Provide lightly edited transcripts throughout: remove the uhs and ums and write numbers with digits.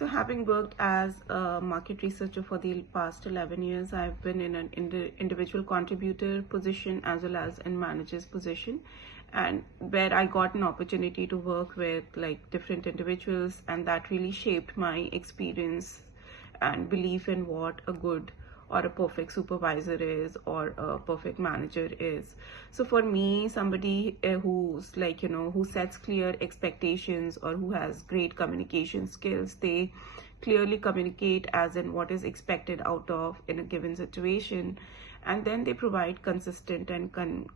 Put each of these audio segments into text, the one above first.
So having worked as a market researcher for the past 11 years, I've been in an individual contributor position as well as in manager's position, and where I got an opportunity to work with like different individuals, and that really shaped my experience and belief in what a good or a perfect supervisor is or a perfect manager is. So for me, somebody who's like, who sets clear expectations or who has great communication skills, they clearly communicate as in what is expected out of in a given situation, and then they provide consistent and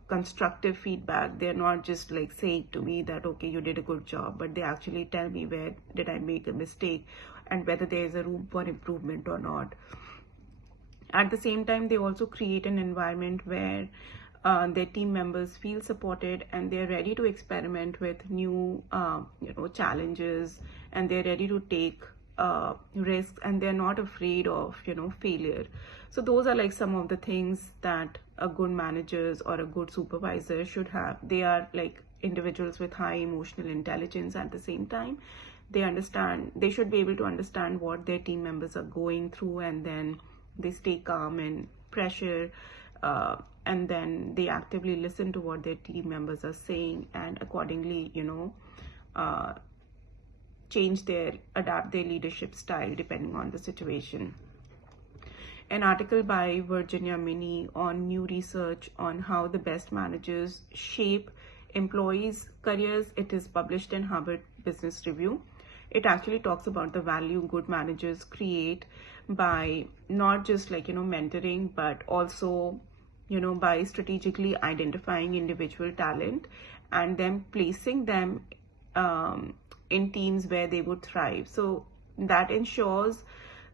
constructive feedback. They're not just like saying to me that okay, you did a good job, but they actually tell me where did I make a mistake and whether there is a room for improvement or not. At the same time, they also create an environment where their team members feel supported and they're ready to experiment with new challenges, and they're ready to take risks, and they're not afraid of failure. So those are like some of the things that a good managers or a good supervisor should have. They are like individuals with high emotional intelligence. At the same time, they should be able to understand what their team members are going through, and then they stay calm in pressure, and then they actively listen to what their team members are saying, and accordingly adapt their leadership style depending on the situation. An article by Virginia Minnie on new research on how the best managers shape employees' careers. It is published in Harvard Business Review. It actually talks about the value good managers create by not just like mentoring, but also by strategically identifying individual talent and then placing them in teams where they would thrive. So that ensures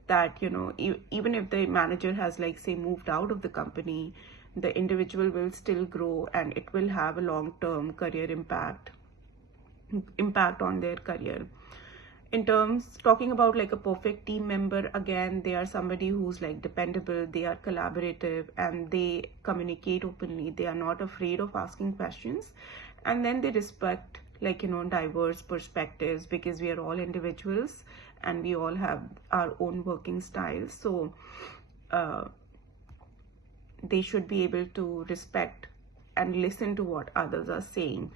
that even if the manager has like say moved out of the company, the individual will still grow and it will have a long-term career impact on their career. In terms talking about like a perfect team member, again, they are somebody who's like dependable, they are collaborative, and they communicate openly. They are not afraid of asking questions, and then they respect like diverse perspectives, because we are all individuals and we all have our own working styles. So they should be able to respect and listen to what others are saying,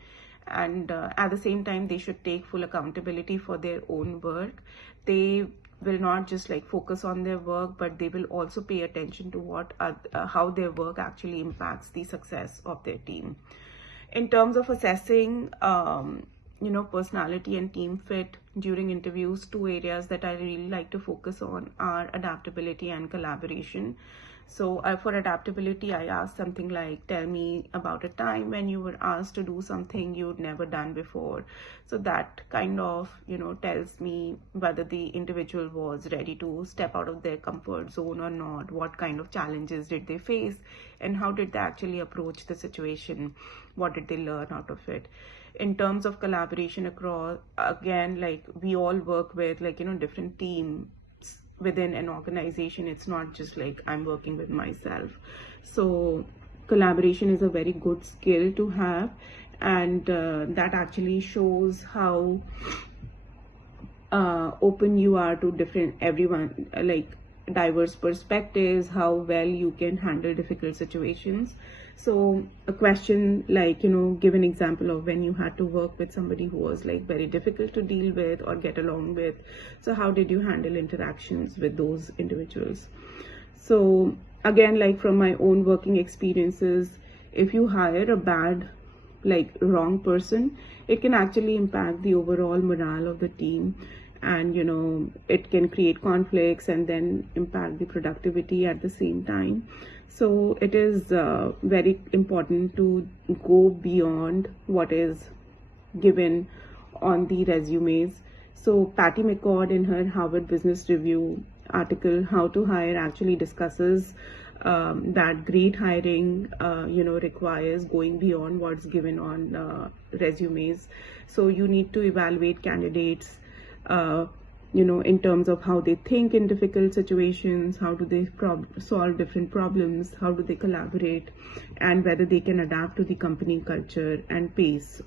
and at the same time they should take full accountability for their own work. They will not just like focus on their work, but they will also pay attention to how their work actually impacts the success of their team. In terms of assessing personality and team fit during interviews, two areas that I really like to focus on are adaptability and collaboration. So for adaptability, I asked something like, tell me about a time when you were asked to do something you'd never done before. So that kind of, tells me whether the individual was ready to step out of their comfort zone or not, what kind of challenges did they face, and how did they actually approach the situation, what did they learn out of it. In terms of collaboration across, again, like we all work with like, different teams within an organization. It's not just like I'm working with myself. So collaboration is a very good skill to have, and that actually shows how open you are to everyone, like diverse perspectives, how well you can handle difficult situations. So a question like, give an example of when you had to work with somebody who was like very difficult to deal with or get along with. So how did you handle interactions with those individuals? So again, like from my own working experiences, if you hire a bad, like wrong person, it can actually impact the overall morale of the team, and it can create conflicts and then impact the productivity at the same time. So it is very important to go beyond what is given on the resumes. So Patty McCord, in her Harvard Business Review article, How to Hire, actually discusses that great hiring requires going beyond what's given on resumes. So you need to evaluate candidates in terms of how they think in difficult situations, how do they solve different problems, how do they collaborate, and whether they can adapt to the company culture and pace.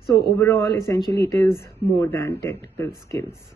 So overall, essentially, it is more than technical skills.